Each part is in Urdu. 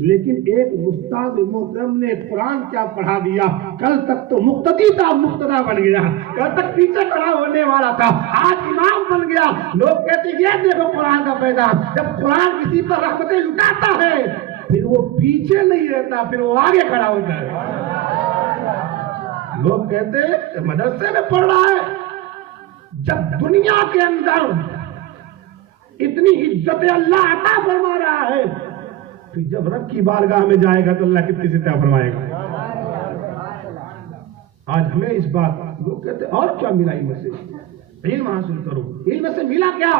لیکن ایک استاد محترم نے قرآن کیا پڑھا دیا، کل تک تو مقتدی تھا مقتدا بن گیا، کل تک پیچھے کھڑا ہونے والا تھا آج امام بن گیا۔ لوگ کہتے ہیں یہ دیکھو قرآن کا فائدہ، جب قرآن کسی پر رحمتیں لٹاتا ہے پھر وہ پیچھے نہیں رہتا، پھر وہ آگے کھڑا ہوتا ہے۔ لوگ کہتے ہیں مدرسے میں پڑھ رہا ہے، جب دنیا کے اندر اتنی عزت اللہ عطا فرما رہا ہے پھر جب رب کی بارگاہ میں جائے گا تو اللہ کتنی سے عطا فرمائے گا۔ آج ہمیں اس بات، لوگ کہتے اور کیا ملا علم سے؟ علم حاصل کرو۔ علم سے ملا کیا؟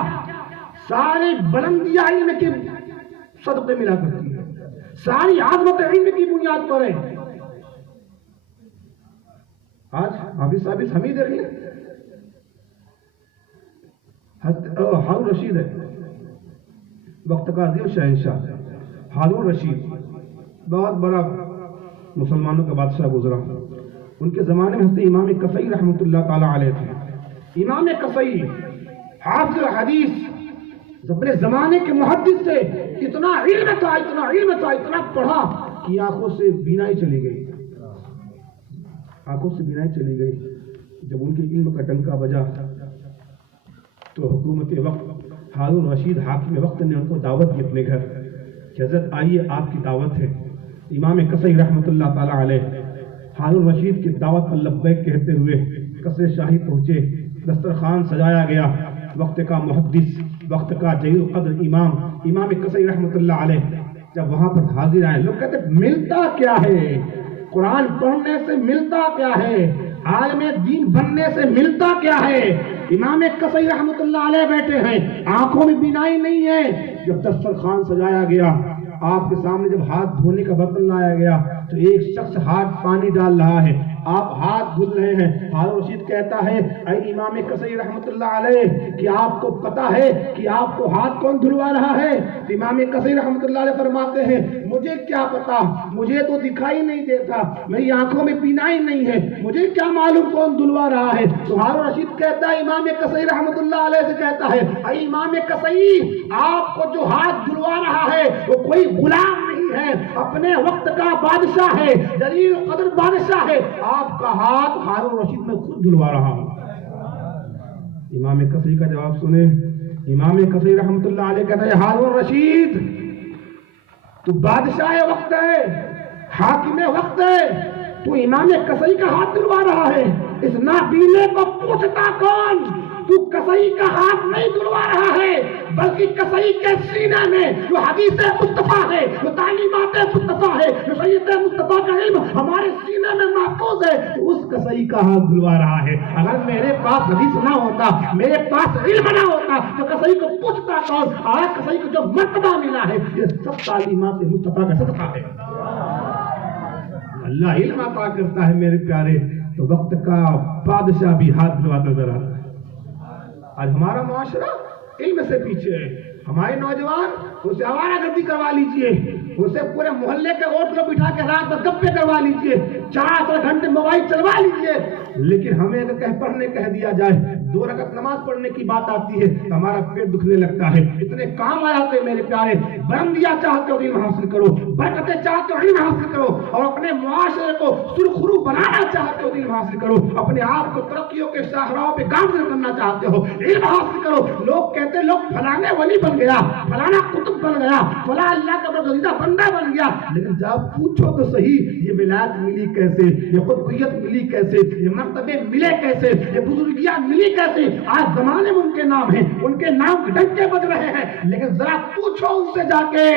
ساری بلندیاں علم کی صدقے ملا کرتی ہے، ساری عظمت علم کی بنیاد پر ہے۔ آج حافظ صاحب ہم ہی دیکھ لیں، ہارون رشید ہے وقت کا عظیم شہنشاہ ہارون رشید، بہت بڑا مسلمانوں کا بادشاہ گزرا۔ ان کے زمانے میں حضرت امام کسائی رحمۃ اللہ تعالی علیہ تھے۔ امام کسائی حافظ الحدیث اپنے زمانے کے محدث تھے، اتنا علم تھا اتنا پڑھا کہ آنکھوں سے بینائی چلی گئی، آنکھوں سے بینائی چلی گئی۔ جب ان کے علم کا ڈنکا بجا تو حکومت وقت ہارون رشید حاکم وقت نے ان کو دعوت دی اپنے گھر کہ حضرت آئیے آپ کی دعوت ہے۔ امام کسائی رحمۃ اللہ تعالی علیہ ہارون رشید کی دعوت پر لبیک کہتے ہوئے قصر شاہی پہنچے، دسترخوان سجایا گیا۔ وقت کا محدث، وقت کا جلیل قدر امام کسائی رحمۃ اللہ علیہ جب وہاں پر حاضر آئے، لوگ کہتے ملتا کیا ہے؟ قرآن پڑھنے سے ملتا کیا ہے؟ عالم دین بننے سے ملتا کیا ہے؟ امام کسائی رحمۃ اللہ علیہ بیٹھے ہیں، آنکھوں میں بینائی نہیں ہے۔ جب دسترخوان سجایا گیا، آپ کے سامنے جب ہاتھ دھونے کا برتن لایا گیا تو ایک شخص ہاتھ پانی ڈال رہا ہے، آپ ہاتھ دھل رہے ہیں۔ ہارون رشید کہتا ہے اے امام کسائی رحمۃ اللہ علیہ کہ آپ کو پتا ہے کہ آپ کو ہاتھ کون دھلوا رہا ہے؟ امام کسائی رحمۃ اللہ علیہ فرماتے ہیں مجھے کیا پتا، مجھے تو دکھائی نہیں دیتا، میری آنکھوں میں بینائی نہیں ہے، مجھے کیا معلوم کون دھلوا رہا ہے؟ تو ہارون رشید کہتا ہے امام کسائی رحمۃ اللہ علیہ سے کہتا ہے اے امام کسائی آپ کو جو ہاتھ دھلوا رہا ہے وہ کوئی غلام نہیں ہے، اپنے وقت کا بادشاہ ہے، جلیل قدر بادشاہ ہے، آپ کا ہاتھ ہارون رشید میں خود دھلوا رہا ہوں۔ امام کسائی کا جواب سنے، امام کسائی رحمۃ اللہ علیہ کہتا ہے ہارون رشید تو بادشاہ وقت ہے، حاکم وقت ہے، تو امام کسائی کا ہاتھ دھلوا رہا ہے، اس نابینے کو پوچھتا کون؟ تو کسائی کا ہاتھ نہیں دھلوا رہا ہے بلکہ کسائی کے سینے میں جو حدیث مصطفیٰ ہے، جو تعلیمات مصطفیٰ ہے، جو سید مصطفیٰ کا علم ہمارے سینے میں محفوظ ہے، تو اس کسائی کا ہاتھ دھلوا رہا ہے۔ اگر میرے پاس حدیث نہ ہوتا، میرے پاس علم نہ ہوتا تو کسائی کو پوچھتا کون؟ آج کسائی کو جو مرتبہ ملا ہے یہ سب تعلیمات مصطفیٰ کا صدقہ ہے۔ اللہ علم عطا کرتا ہے میرے پیارے تو وقت کا بادشاہ بھی ہاتھ دھلواتا نظر آتا ہے۔ آج ہمارا معاشرہ علم سے پیچھے ہے، ہمارے نوجوان اسے آوارہ گردی کروا لیجئے، اسے پورے محلے کے اوٹ لوگ بٹھا کے رات میں گپے کروا لیجئے، 4 گھنٹے موبائل چلوا لیجئے، لیکن ہمیں اگر پڑھنے کہہ دیا جائے 2 رکعت نماز پڑھنے کی بات آتی ہے تو ہمارا پیٹ دکھنے لگتا ہے۔ اتنے کام آ جاتے ہیں میرے پیارے، بلندیاں چاہتے ہو علم حاصل کرو، برکتیں چاہتے ہو علم حاصل کرو، اور اپنے معاشرے کو سرخرو بنانا چاہتے ہو علم حاصل کرو، اپنے آپ کو ترقیوں کے شاہراہوں پہ گامزن کرنا چاہتے ہو علم حاصل کرو۔ لوگ کہتے ہیں لوگ فلانے ولی بن گیا، فلانا قطب بن گیا، فلاں اللہ کا برگزیدہ بندہ بن گیا، لیکن جب پوچھو تو صحیح یہ ولایت ملی کیسے، یہ قطبیت ملی کیسے، یہ مرتبے ملے کیسے، یہ بزرگیاں ملی کیسے؟ آج زمانے میں ان کے نام ہیں، ان کے نام ڈنکے بج رہے ہیں، لیکن ذرا پوچھو ان سے جا کے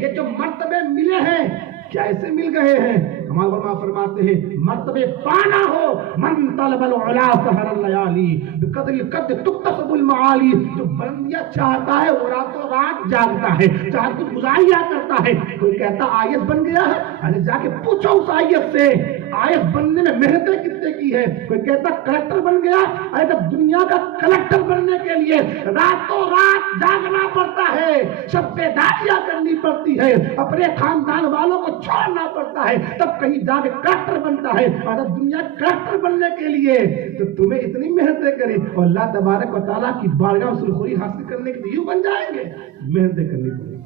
یہ جو مرتبے ملے ہیں کیسے مل گئے ہیں؟ ہمارے علماء فرماتے ہیں مرتبے پانا ہو من طلب العلا سحر اللیالی بقدر القد تکتسب المعالی، جو بلندیاں چاہتا ہے وہ راتوں رات جاگتا ہے، چاہت گزاریاں کرتا ہے۔ کوئی کہتا آئیس بن گیا ہے، ارے جا کے پوچھو اس آئیس سے آئیس بننے میں محنتیں کتنے کی ہے۔ کوئی کہتا کلکٹر بن گیا، ارے جب دنیا کا کلکٹر بننے کے لیے راتوں رات جاگنا پڑتا ہے، شب بیداریاں کرنی پڑتی ہے، اپنے خاندان والوں کو چھوڑنا پڑتا ہے، تب کہیں جا کے کلکٹر بنتا ہے۔ اور جب دنیا کلکٹر بننے کے لیے تو تمہیں اتنی محنتیں کری اور اللہ تبارک و تعالیٰ کی بارگاہ میں سرخوری حاصل کرنے کے لیے یوں بن جائیں گے، محنتیں کرنی پڑیں گی۔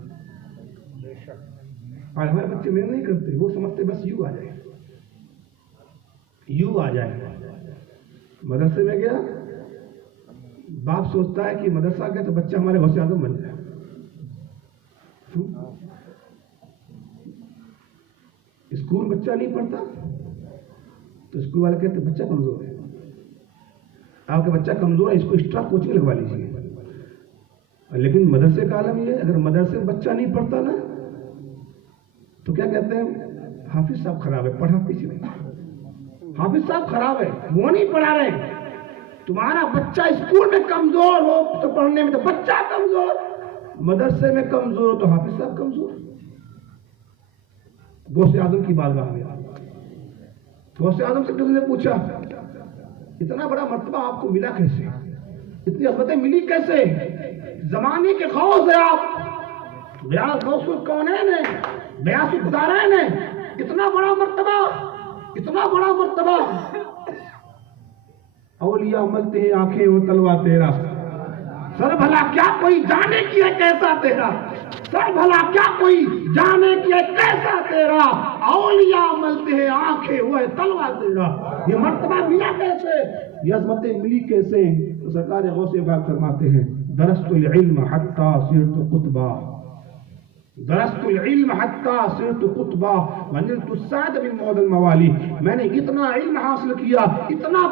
آج ہمارے بچے محنت نہیں کرتے، وہ سمجھتے بس یوں آ جائے، یوں آ جائے۔ مدرسے میں گیا، باپ سوچتا ہے کہ مدرسہ گیا تو بچہ ہمارے غوث اعظم بن جائے۔ اسکول بچہ نہیں پڑھتا تو اسکول والے کہتے بچہ کمزور ہے، آپ کا بچہ کمزور ہے، اس کو ایکسٹرا کوچنگ لگوا لیجیے۔ لیکن مدرسے کا عالم یہ ہے، اگر مدرسے میں بچہ نہیں پڑھتا نا تو کیا کہتے ہیں، حافظ صاحب خراب ہے، پڑھاتے ہی حافظ صاحب خراب ہے، وہ نہیں پڑھا رہے۔ تمہارا بچہ اسکول میں کمزور ہو تو پڑھنے میں تو بچہ کمزور، مدرسے میں کمزور ہو تو حافظ صاحب کمزور۔ غوث اعظم کی بارگاہ میں غوث اعظم سے کسی نے پوچھا اتنا بڑا مرتبہ آپ کو ملا کیسے، اتنی عظمتیں ملی کیسے، زمانے کے غوث ہیں آپ، بیاس غوث الکونین ہیں، بیاس الدارین ہیں، اتنا بڑا مرتبہ، اتنا بڑا مرتبہ۔ اولیاء ملتے ہیں آنکھیں وہ تلوا تیرا، سر بھلا کیا کوئی جانے کی ہے کیسا تیرا، سر بھلا کیا کوئی جانے کی ہے کیسا تیرا، اولیاء ملتے ہیں آنکھیں وہ تلوا تیرا۔ یہ مرتبہ ملا کیسے، یہ عظمتیں ملی کیسے؟ تو سرکار غوث پاک فرماتے ہیں درست العلم حتی صرت قطبا، درست العلم حتی صرت قطبا ونلت السعد من مود الموالی، میں نے اتنا علم حاصل کیا، اتنا